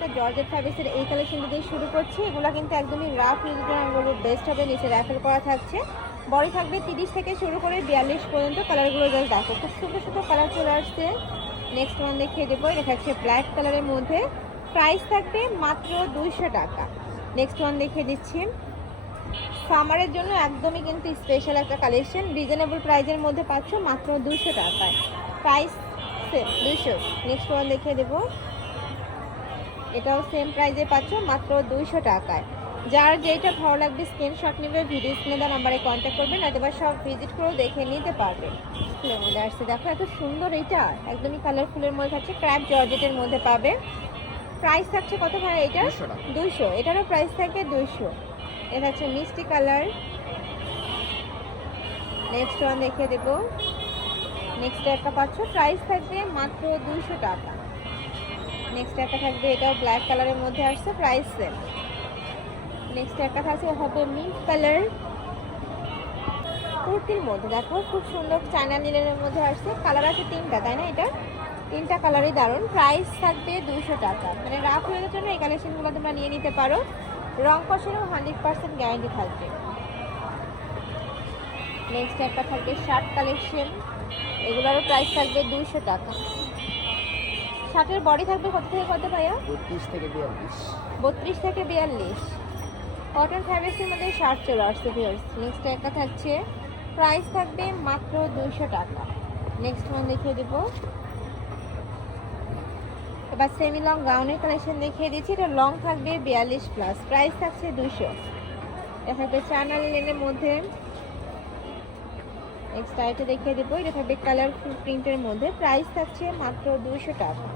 একটা জর্জেট ফ্যাব্রিক্সের এই কালেকশন দিয়ে শুরু করছি। এগুলো কিন্তু একদমই রাফ ইউজের জন্য বলবো বেস্ট হবে। নিচে র্যাফেল করা থাকছে, বডি থাকবে 30 থেকে শুরু করে 42 পর্যন্ত। কালারগুলো জাস্ট দেখো, খুব সুন্দর সুন্দর কালার চলে আসছে। নেক্সট ওয়ান দেখিয়ে দেবো, এটা থাকছে ব্ল্যাক কালারের মধ্যে, প্রাইস থাকবে মাত্র 200 টাকা। নেক্সট ওয়ান দেখিয়ে দিচ্ছি, সামারের জন্য একদমই কিন্তু স্পেশাল একটা কালেকশন, রিজনেবল প্রাইসের মধ্যে পাচ্ছ মাত্র 200 টাকায়, প্রাইস সেম 200। নেক্সট ওয়ান দেখিয়ে দেবো, এটাও সেম প্রাইসে পাচ্ছ মাত্র 200 টাকায়। যার যেটা ভালো লাগবে স্ক্রিনশট নেবে, ভিডিও স্ক্রিনে দেওয়া নাম্বারে কন্ট্যাক্ট করবেন, অথবা সব ভিজিট করেও দেখে নিতে পারবেন। ফুলের মধ্যে আসছে দেখো, এত সুন্দর, এটা একদমই কালারফুলের মধ্যে থাকছে, ক্র্যাপ জর্জেটের মধ্যে পাবে। প্রাইস থাকছে কত ভাই এটা? 200। এটারও প্রাইস থাকবে 200। এটা হচ্ছে মিষ্টি কালার। নেক্সট ওয়ান দেখিয়ে দেবো, নেক্সট একটা পাচ্ছ, প্রাইস থাকবে মাত্র 200 টাকা। নেক্সট একটা থাকবে, এটাও ব্ল্যাক কালারের মধ্যে আসছে, প্রাইস সেম। নেক্সট একটা থাকছে হবে মিন্ট কালার কুর্তির মধ্যে, দেখো খুব সুন্দর চায়না নীলের মধ্যে আসছে, কালার আছে 3টা, তাই না? এটা 3টা কালারই দারুণ। প্রাইস থাকবে 200 টাকা। মানে রাফ হয়ে জন্য এই কালেকশনগুলো তোমরা নিয়ে নিতে পারো, রং কষেরও 100% গ্যারান্টি থাকবে। নেক্সট একটা থাকবে শার্ট কালেকশন, এগুলোরও প্রাইস থাকবে 200 টাকা। শার্টের বডি থাকবে কত থেকে কত ভাইয়া? 32 থেকে 42। 32 থেকে 42। কটন ফ্যাব্রিক্সের মধ্যে শার্ট চলে আসছে ভিউয়ার্স। নেক্সট একটা থাকছে, প্রাইস থাকবে মাত্র 200 টাকা। নেক্সট ওয়ান দেখিয়ে দেবো, এবার সেমি লং গাউনের কালেকশন দেখিয়ে দিচ্ছি। এটা লং থাকবে 42+, প্রাইস থাকছে 200। এটা থাকবে চায়না লিনেনের মধ্যে। নেক্সট আইটা দেখিয়ে দেবো, এটা থাকবে কালারফুল প্রিন্টের মধ্যে, প্রাইস থাকছে মাত্র 200 টাকা।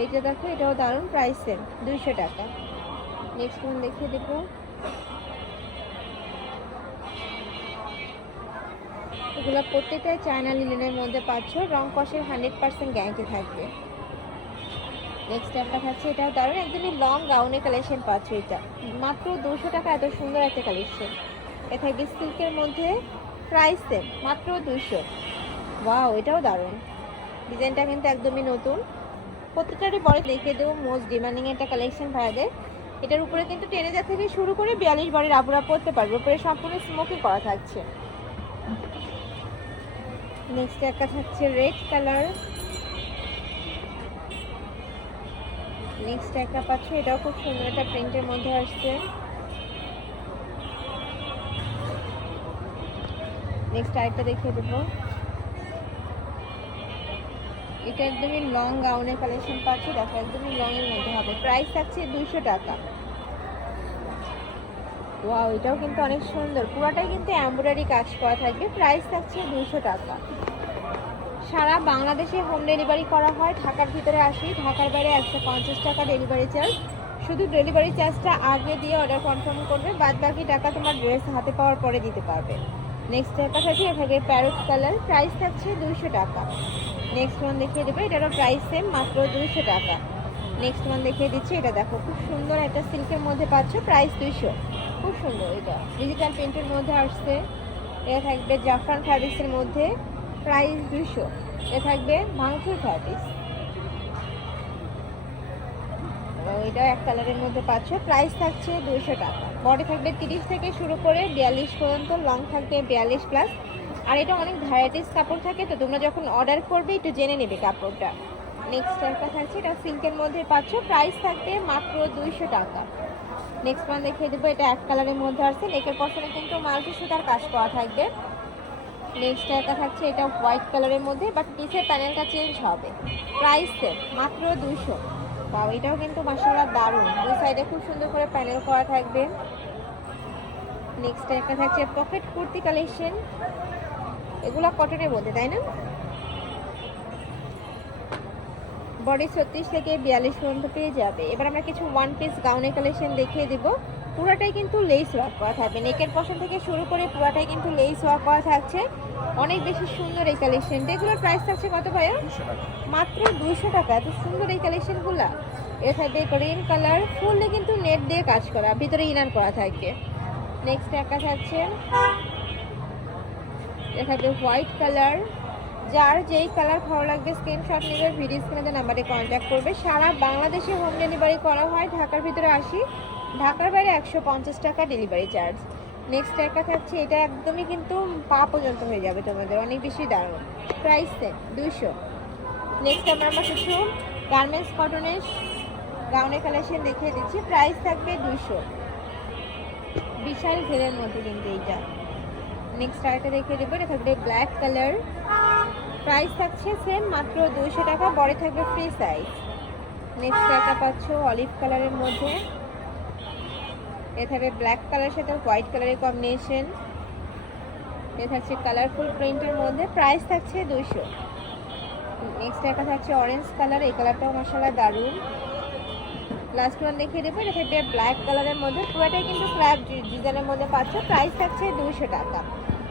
এইটা দেখো, এটাও দারুণ, প্রাইস সেম 200 টাকা। নেক্সট ওয়ান দেখিয়ে দেবো, এগুলো প্রত্যেকটাই চায়না লিনেনের মধ্যে পাচ্ছ, রং কষের 100% গ্যারান্টি থাকবে। নেক্সট একটা থাকছে, এটাও দারুণ, একদমই লং গাউনের কালেকশন পাচ্ছ, এটা মাত্র 200 টাকা। এত সুন্দর একটা কালেকশন। এটা থাকবে সিল্কের মধ্যে, প্রাইস সেম মাত্র 200। ওয়াও, এটাও দারুণ, ডিজাইনটা কিন্তু একদমই নতুন। প্রত্যেকটারই পরে দেখিয়ে দেবো মোস্ট ডিমান্ডিং একটা কালেকশন ভাইয়াদের। এটার উপরে কিন্তু 10,000 থেকে শুরু করে 42 বডির আপুরা পরতে পারবে, উপরে সম্পূর্ণ স্মোকিং করা থাকছে। নেক্সট একটা থাকছে রেড কালার। নেক্সট একটা পাচ্ছ, এটাও খুব সুন্দর একটা প্রিন্টের মধ্যে আসছে। নেক্সট আরেকটা দেখিয়ে দেবো, এটা একদমই লং গাউনের কালেকশন পাচ্ছ, দেখো একদমই লং এর মধ্যে হবে, প্রাইস থাকছে 200 টাকা। ওয়াও, এটাও কিন্তু অনেক সুন্দর, পুরোটাই কিন্তু এমব্রয়ডারি কাজ করা থাকবে, প্রাইস থাকছে 200 টাকা। সারা বাংলাদেশে হোম ডেলিভারি করা হয়, ঢাকার ভিতরে আসি, ঢাকার বাইরে 150 টাকা ডেলিভারি চার্জ। শুধু ডেলিভারি চার্জটা আগে দিয়ে অর্ডার কনফার্ম করবে, বাদ বাকি টাকা তোমার ড্রেস হাতে পাওয়ার পরে দিতে পারবে। নেক্সট একটা থাকছে, এখানে প্যারট কালার, প্রাইস থাকছে 200 টাকা। নেক্সট ওয়ান দেখিয়ে দেবো, এটারও প্রাইস সেম মাত্র 200 টাকা। নেক্সট ওয়ান দেখিয়ে দিচ্ছি, এটা দেখো খুব সুন্দর একটা সিল্কের মধ্যে পাচ্ছ, প্রাইস 200। খুব সুন্দর, এটা ডিজিটাল প্রিন্টের মধ্যে আসছে। এটা থাকবে জাফরান ফ্যাব্রিক্সের মধ্যে, প্রাইস 200। এটা থাকবে ভাঙচুর ফ্যাব্রিক্স, এটা এক কালারের মধ্যে পাচ্ছ, প্রাইস থাকছে 200 টাকা। বডি থাকবে 30 থেকে শুরু করে 42 পর্যন্ত, লং থাকবে 42+। আর এটা অনেক ভ্যারাইটিস কাপড় থাকে, তো তোমরা যখন অর্ডার করবে একটু জেনে নেবে কাপড়টা। নেক্সট একটা থাকছে, এটা সিল্কের মধ্যে পাচ্ছ, প্রাইস থাকবে মাত্র 200 টাকা। নেক্সট ওয়ান দেখিয়ে দেবো, এটা এক কালারের মধ্যে আসছে, নেকের পশনে কিন্তু মাল্টি সুতার কাজ করা থাকবে। নেক্সট একটা থাকছে, এটা হোয়াইট কালারের মধ্যে, বাট নিচের প্যানেলটা চেঞ্জ হবে, প্রাইস সেম মাত্র 200। বাহ, এটাও কিন্তু মাশাআল্লাহ দারুণ, দুই সাইডে খুব সুন্দর করে প্যানেল করা থাকবে। নেক্সট একটা থাকছে পকেট কুর্তি কালেকশন, এগুলো কটনের মধ্যে, তাই না? বডি 36 থেকে 42 পর্যন্ত পেয়ে যাবে। এবার আমরা কিছু ওয়ান পিস গাউনের কালেকশন দেখিয়ে দিব, পুরোটাই কিন্তু লেস ওয়ার্ক করা থাকবে, নেকের পশন থেকে শুরু করে পুরোটাই কিন্তু লেস ওয়ার্ক করা থাকছে, অনেক বেশি সুন্দর এই কালেকশনটা। এগুলোর প্রাইস থাকছে কত ভাইয়া? মাত্র 200 টাকা। এত সুন্দর এই কালেকশনগুলো। এটা থাকবে গ্রিন কালার, ফুললে কিন্তু নেট দিয়ে কাজ করা, ভিতরে ইনার করা থাকবে। নেক্সট একটা থাকছে, এটা থাকবে হোয়াইট কালার, যার যেই কালার ভালো লাগবে স্ক্রিনশট নেবে, ভিডিও স্ক্রিনে নাম্বারে কন্ট্যাক্ট করবে। সারা বাংলাদেশে হোম ডেলিভারি করা হয়, ঢাকার ভিতরে 80, ঢাকার বাইরে 150 টাকা ডেলিভারি চার্জ। নেক্সট একটা থাকছে, এটা একদমই কিন্তু পা পর্যন্ত হয়ে যাবে তোমাদের, অনেক বেশি দারুণ, প্রাইস সেম 200। নেক্সট আমরা কিছু গার্মেন্টস কটনের গাউনের কালেকশন দেখিয়ে দিচ্ছি, প্রাইস থাকবে 200। বিশাল ঘেরের মধ্যে কিন্তু এইটা। নেক্সট আরেকটা দেখিয়ে দেবো, এটা থাকবে ব্ল্যাক কালার, প্রাইস থাকছে সেম মাত্র 200 টাকা, বড় থাকবে ফ্রি সাইজ। নেক্সট একটা পাচ্ছ অলিভ কালারের মধ্যে, এ থাকবে ব্ল্যাক কালারের সাথে হোয়াইট কালারের কম্বিনেশন, এ থাকছে কালারফুল প্রিন্টের মধ্যে, প্রাইস থাকছে 200। নেক্সট একটা থাকছে অরেঞ্জ কালার, এই কালারটাও মাশাআল্লাহ দারুণ। লাস্ট ওয়ান দেখিয়ে দেবো, এটা থাকবে ব্ল্যাক কালারের মধ্যে, পুরোটাই কিন্তু ক্র্যাপ ডিজাইনের মধ্যে পাচ্ছ, প্রাইস থাকছে 200 টাকা।